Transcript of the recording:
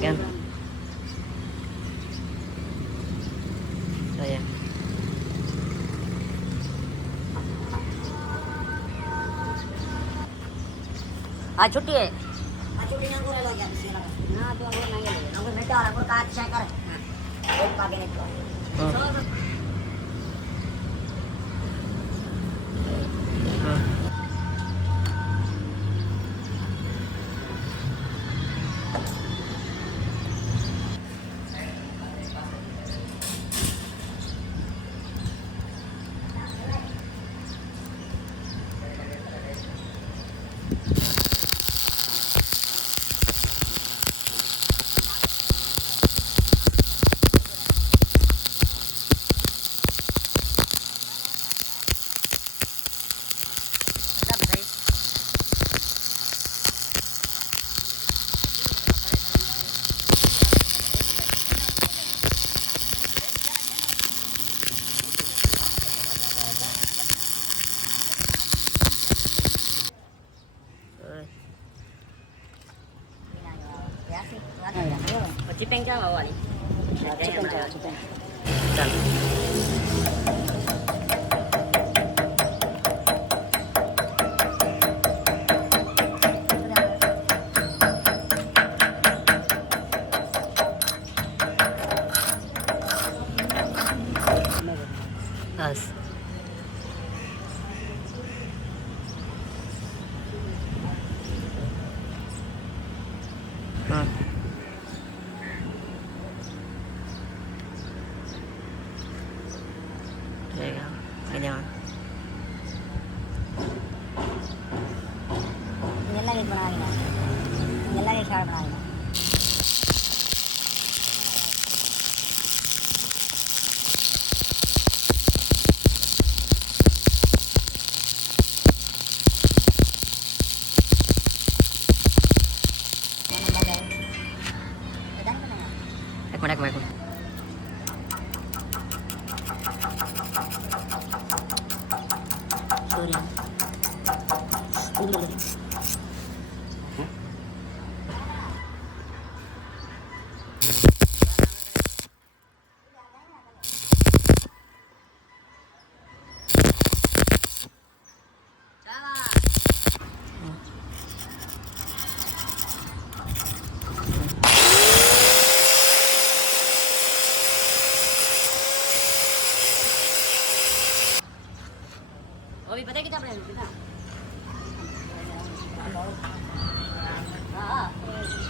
kan. Oh ya. आज छुट्टी है। आज छुट्टी ना पूरा लोग यार सीला ना तो और नहीं ले हमको बेटा और हमको काट चेक कर हां एक पागे निकलो चिपेंग क्या वाली चिपेंग चल बस हाँ ini mah ini lagi बनाएगा ini lagi शॉट बनाएगा एक मिनट अभी पता है कितना पड़ेगा कितना